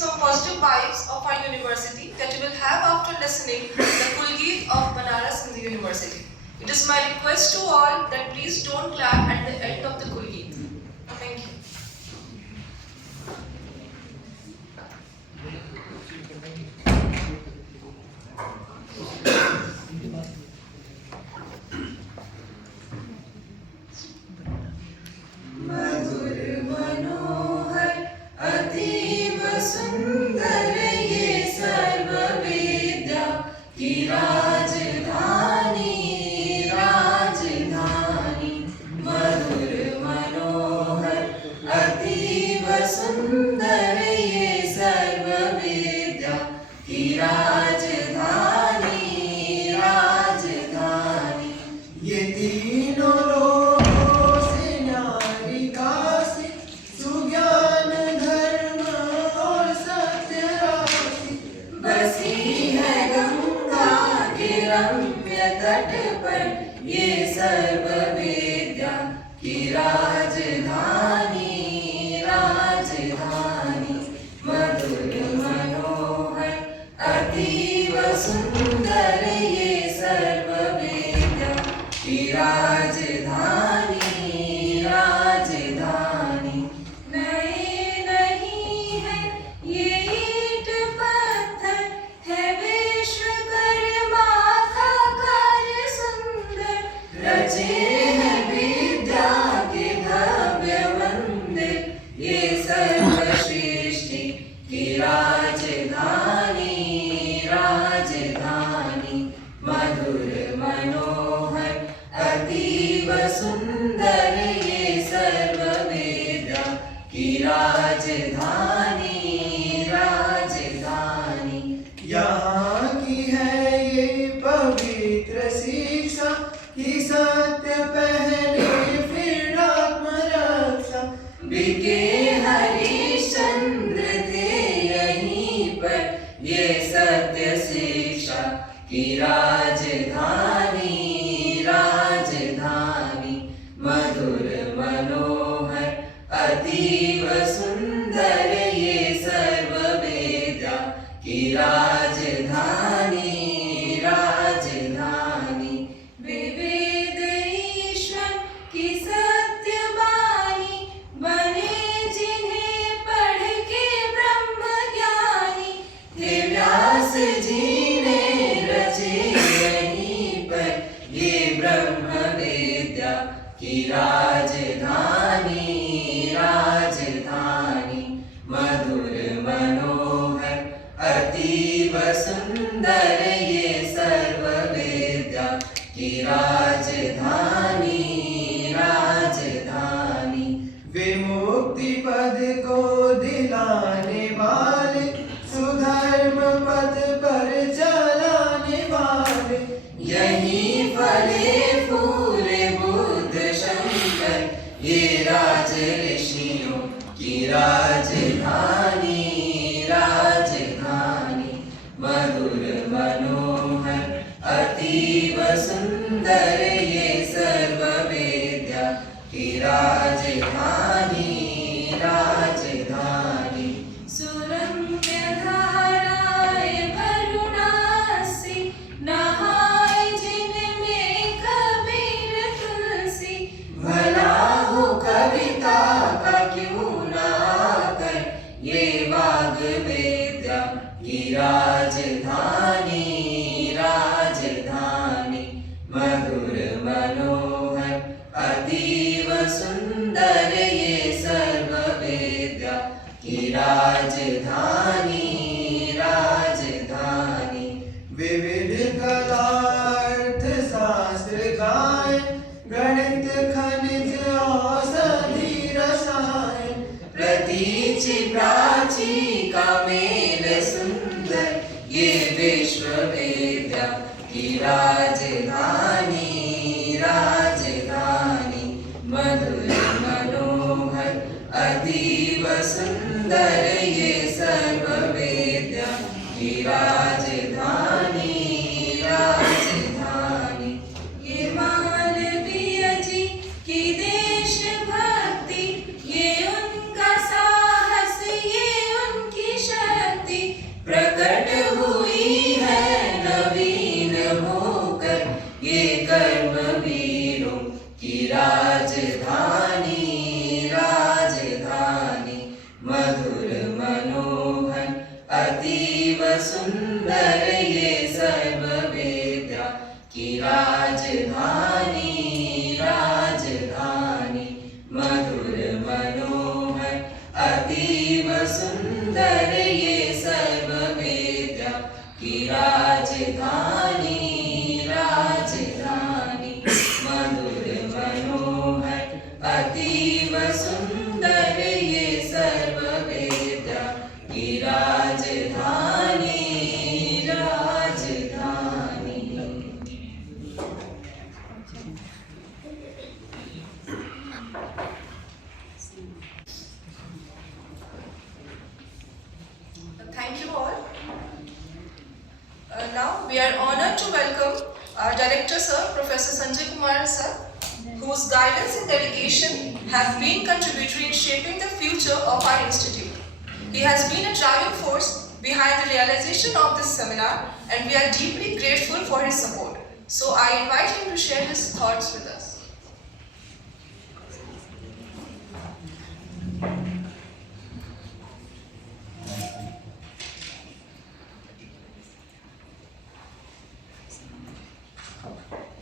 some positive vibes of our university that you will have after listening to the Kulgeet of Banaras in the university. It is my request to all that please don't clap at the end of the Kulgeet. Thank you. तट पर ये सर्व विद्या की राजधानी राजधानी मधुर मनोहर अतीव सुंदर ये सर्व विद्या की राजधानी राजधानी नए नहीं है ये ईंट पत्थर है विश्वकर्मा का कार्य सुंदर रचे हैं विद्या के भव्य मंदिर ये सर्व सृष्टि की राजधानी राजधानी मधुर मनोहर अतीव सुंदर ये सर्व विद्या की राजधानी राजधानी यहाँ की है ये पवित्र शिक्षा कि सत्य पहले फिर आत्मरक्षा बिके हरिश्चंद्र थे यहीं पर ये सत्य शिक्षा की राजधानी राजधानी मधुर मनोहर अतीव सुंदर ये सर्व विद्या की राजधानी राजधानी विवेद ईश्वर की सत्य वाणी बने जिन्हें पढ़ के ब्रह्म ज्ञानी थे व्यास जी ने रचे यहीं पर ये ब्रह्म विद्या की राजधानी राजधानी मधुर मनोहर अतीव सुंदर ये सर्व विद्या की राजधानी राजधानी विमुक्ति पद को दिलाने वाले सुधर्म पथ पर चलाने वाले यहीं फले फूले बुद्ध शंकर ये राज ऋषियों की राजधानी राजधानी मधुर मनोहर अतीव सुंदर ये सर्व विद्या की राजधानी राजधानी सुरम्य धाराएं वरुणासी नहाए जिनमें कबीर तुलसी भला हो कविता का क्यों ना कर ये वाग विद्या की राजधानी राजधानी मधुर मनोहर अतीव सुंदर ये सर्व विद्या की राजधानी राजधानी विविध कला अर्थ शास्त्र गायन गणित खनिज औषधि रसायन प्रतीचि प्राची का मेल सुंदर ये विश्व विद्या की राजधानी राजधानी मधुर मनोहर अतीव सुंदर ये सर्व विद्या की राजधानी राजधानी ये मालवीय जी की देशभक्ति ये उनका साहस ये उनकी शक्ति अतीव सुंदर ये सर्ववेद्या की राजधानी राजधानी मधुर मनोहर अतीव सुंदर ये सर्ववेद्या की राजधानी राजधानी मधुर मनोहर अतीव सुंदर ये सर्ववेद्या की राजधानी राजधानी. Thank you all. Now we are honored to welcome our Director Sir, Professor Sanjay Kumar Sir, whose guidance and dedication have been contributory in shaping the future of our institute. He has been a driving force behind the realization of this seminar, and we are deeply grateful for his support. So I invite him to share his thoughts with us.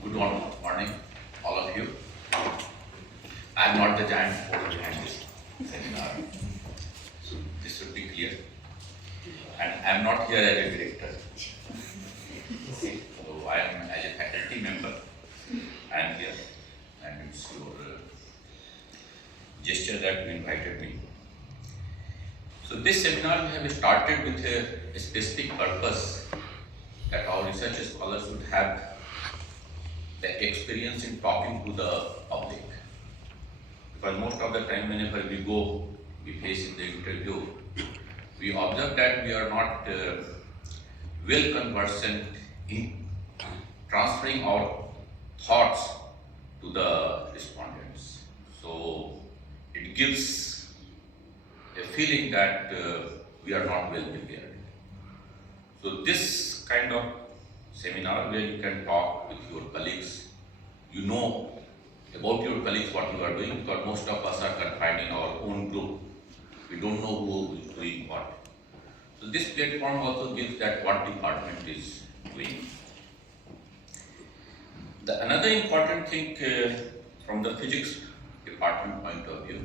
Good morning, all of you. I am not the giant force behind this seminar, so this should be clear. And I am not here as a director. Okay, so I am as a faculty member. I am here, and it's your gesture that you invited me. So this seminar we have started with a specific purpose that our research scholars would have the experience in talking to the public. Because most of the time whenever we go, we face in the interview, we observe that we are not well conversant in transferring our thoughts to the respondents. So it gives a feeling that we are not well prepared. So this kind of seminar where you can talk with your colleagues, you know about your colleagues what you are doing, because most of us are confined in our own group. We don't know who is doing what. So this platform also gives that what department is doing. Another important thing from the physics department point of view